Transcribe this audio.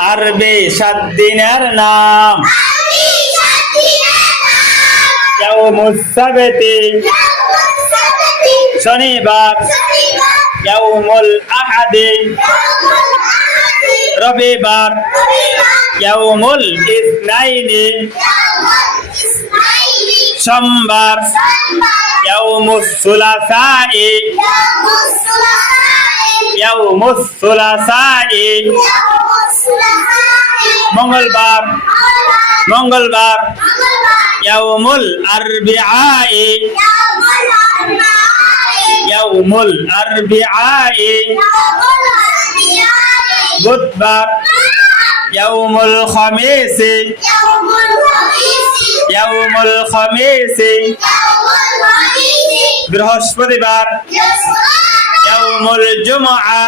আরবি 7 দিনের নাম ইয়াউমুস সাবতি শনিবার ইয়াউমুল আহাদি রবিবার ইয়াউমুল ইসনাইনি সোমবার ইয়াউমুস সুলাসাই ইয়াউমুস সুলাসাই মঙ্গলবার ইয়াউমুল আরবিআই ইয়াউমুল আরবিআই বুধবার ইয়াউমুল খামিসি বৃহস্পতিবার ইয়াউমুল জুমআ